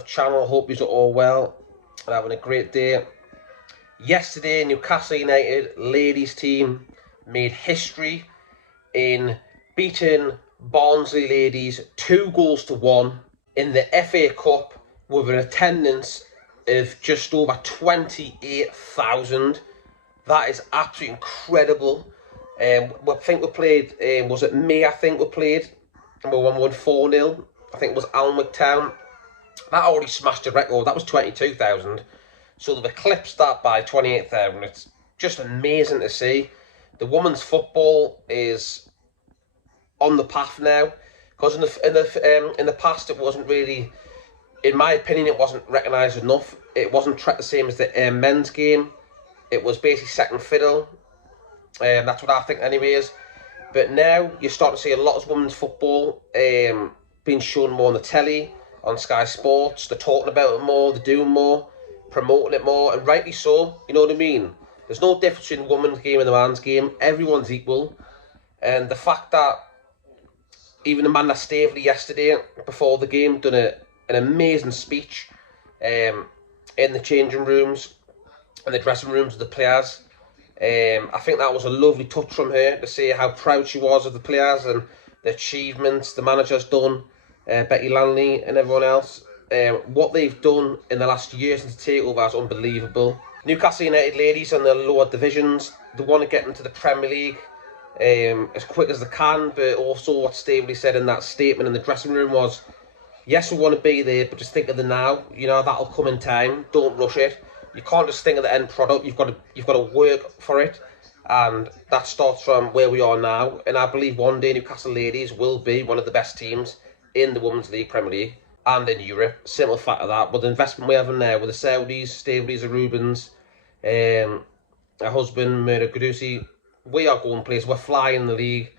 the channel. Hope you're all well and having a great day. Yesterday, Newcastle United ladies team made history in beating Barnsley Ladies 2-1 in the FA Cup with an attendance of just over 28,000. That is absolutely incredible. I think we played, was it May? I think we played, and we won 4-0. I think it was Alnwick Town. That already smashed the record. That was 22,000. So they've eclipsed that by 28,000. It's just amazing to see. The women's football is on the path now, because in the past it wasn't really, in my opinion, it wasn't recognised enough. It wasn't the same as the men's game. It was basically second fiddle. That's what I think, anyways. But now you're starting to see a lot of women's football being shown more on the telly, on Sky Sports. They're talking about it more, they're doing more, promoting it more, and rightly so. You know what I mean? There's no difference between the women's game and the man's game. Everyone's equal. And the fact that even Amanda Staveley yesterday, before the game, done an amazing speech in the changing rooms and the dressing rooms of the players. I think that was a lovely touch from her, to say how proud she was of the players and the achievements the manager's done, Betty Lanley and everyone else. What they've done in the last year since the takeover is unbelievable. Newcastle United ladies in the lower divisions, they want to get into the Premier League as quick as they can, but also what Staveley said in that statement in the dressing room was, yes, we want to be there, but just think of the now. You know, that'll come in time. Don't rush it. You can't just think of the end product. You've got to work for it, and that starts from where we are now. And I believe one day Newcastle Ladies will be one of the best teams in the Women's League, Premier League, and in Europe. Simple fact of that. With the investment we have in there, with the Saudis, Staveleys, and Rubens, our husband Murder Gadusi, we are going places. We're flying the league.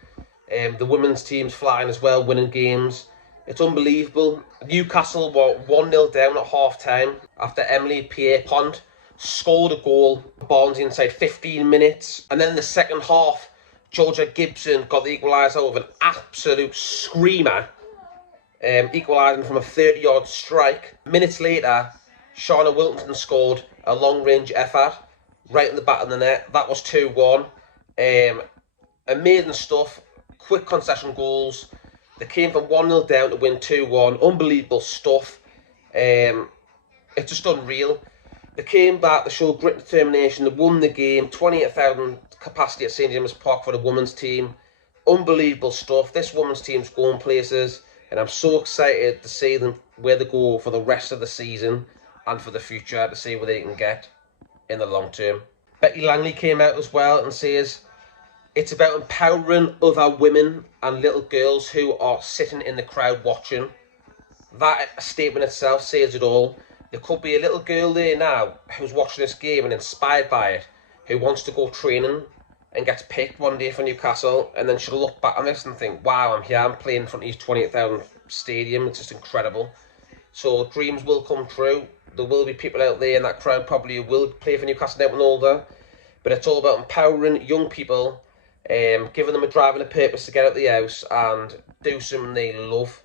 The women's team's flying as well, winning games. It's unbelievable. Newcastle were 1-0 down at half-time after Emily Pierpont scored a goal. Barnsley inside 15 minutes. And then in the second half, Georgia Gibson got the equaliser with an absolute screamer, equalising from a 30-yard strike. Minutes later, Shauna Wilton scored a long-range effort right in the back of the net. That was 2-1. Amazing stuff. Quick concession goals. They came from 1-0 down to win 2-1. Unbelievable stuff. It's just unreal. They came back, they showed grit and determination, they won the game. 28,000 capacity at St James Park for the women's team. Unbelievable stuff. This women's team's going places, and I'm so excited to see them where they go for the rest of the season and for the future, to see where they can get in the long term. Betty Langley came out as well and says, it's about empowering other women and little girls who are sitting in the crowd watching. That statement itself says it all. There could be a little girl there now who's watching this game and inspired by it, who wants to go training and gets picked one day for Newcastle, and then she'll look back on this and think, wow, I'm here, I'm playing in front of these 28,000 stadium. It's just incredible. So dreams will come true. There will be people out there in that crowd probably who will play for Newcastle now and older, but it's all about empowering young people, giving them a drive and a purpose to get out the house and do something they love,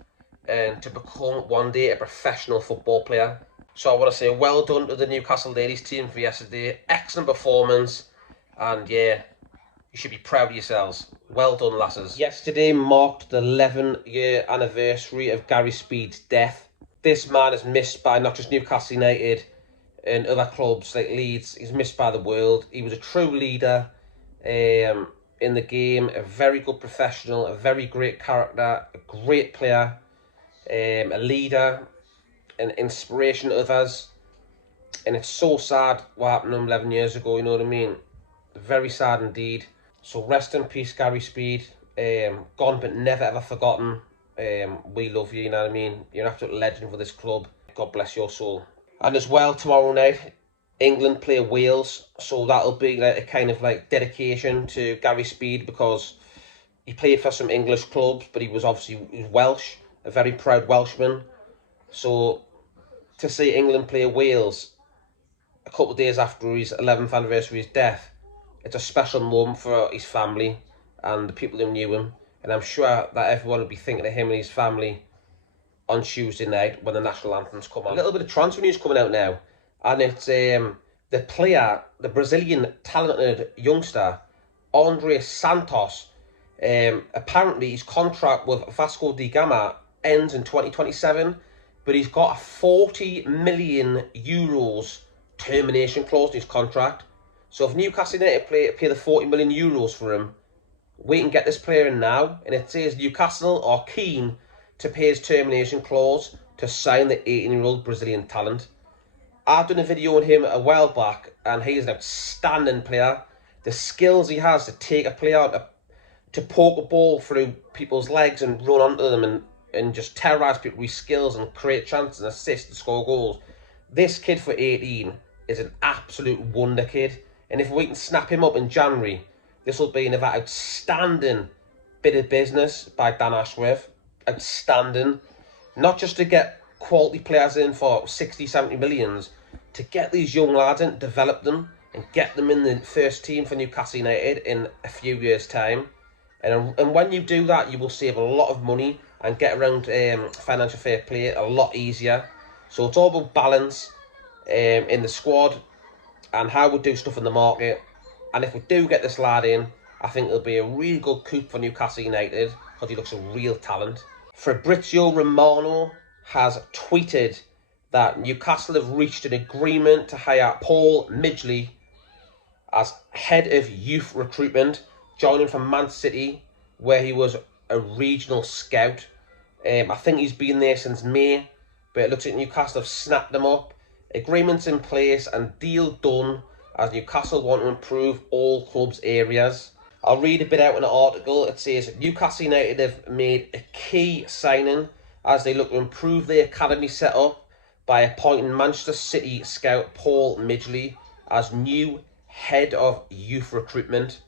and to become one day a professional football player. So I want to say well done to the Newcastle Ladies team for yesterday. Excellent performance, and yeah, you should be proud of yourselves. Well done, lasses. Yesterday marked the 11-year anniversary of Gary Speed's death. This man is missed by not just Newcastle United and other clubs like Leeds. He's missed by the world. He was a true leader in the game, a very good professional, a very great character, a great player, a leader, an inspiration to others. And it's so sad what happened to him 11 years ago, you know what I mean? Very sad indeed. So rest in peace, Gary Speed. Gone but never ever forgotten. We love you, you know what I mean? You're an absolute legend for this club. God bless your soul. And as well, tomorrow night, England play Wales, so that'll be like a kind of like dedication to Gary Speed, because he played for some English clubs, but he was Welsh, a very proud Welshman. So to see England play Wales a couple of days after his 11th anniversary of his death, it's a special moment for his family and the people who knew him, and I'm sure that everyone will be thinking of him and his family on Tuesday night when the national anthems come on. A little bit of transfer news coming out now, and it's the player, the Brazilian talented youngster, Andre Santos. Apparently his contract with Vasco da Gama ends in 2027, but he's got a 40 million euros termination clause in his contract. So if Newcastle United pay the 40 million euros for him, we can get this player in now, and it says Newcastle are keen to pay his termination clause to sign the 18-year-old Brazilian talent. I've done a video on him a while back, and he's an outstanding player. The skills he has to take a player, to poke a ball through people's legs and run onto them and just terrorise people with skills and create chances and assist and score goals. This kid for 18 is an absolute wonder kid. And if we can snap him up in January, this will be another outstanding bit of business by Dan Ashworth. Outstanding. Not just to get quality players in for 60, 70 millions, to get these young lads in, develop them, and get them in the first team for Newcastle United in a few years' time. And when you do that, you will save a lot of money and get around financial fair play a lot easier. So it's all about balance in the squad and how we do stuff in the market. And if we do get this lad in, I think it'll be a really good coup for Newcastle United because he looks a real talent. Fabrizio Romano has tweeted that Newcastle have reached an agreement to hire Paul Midgley as head of youth recruitment, joining from Man City, where he was a regional scout. I think he's been there since May, but it looks like Newcastle have snapped him up. Agreements in place and deal done, as Newcastle want to improve all clubs' areas. I'll read a bit out in the article. It says Newcastle United have made a key signing as they look to improve their academy setup by appointing Manchester City scout Paul Midgley as new head of youth recruitment.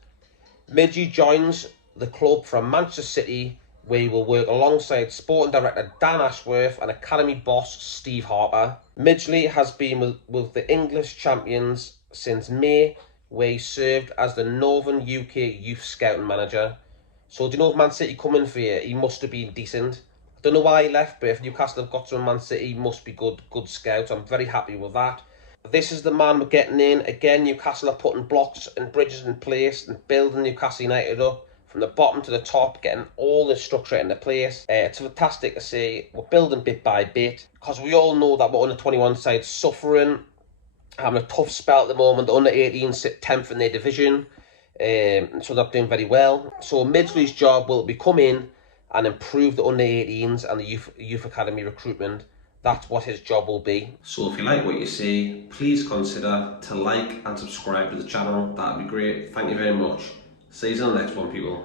Midgley joins the club from Manchester City, where he will work alongside sporting director Dan Ashworth and academy boss Steve Harper. Midgley has been with the English champions since May, where he served as the Northern UK youth scouting manager. So do you know if Man City come in for you, he must have been decent. I don't know why he left, but if Newcastle have got to Man City, he must be good scout. I'm very happy with that. This is the man we're getting in. Again, Newcastle are putting blocks and bridges in place and building Newcastle United up from the bottom to the top, getting all the structure into place. It's fantastic to see. We're building bit by bit, because we all know that we're under 21 side suffering, having a tough spell at the moment. The under 18 sit 10th in their division, so they're not doing very well. So Midgley's job will be come in and improve the under 18s and the youth academy recruitment. That's what his job will be. So if you like what you see, please consider to like and subscribe to the channel. That'd be great. Thank you very much. See you in the next one, people.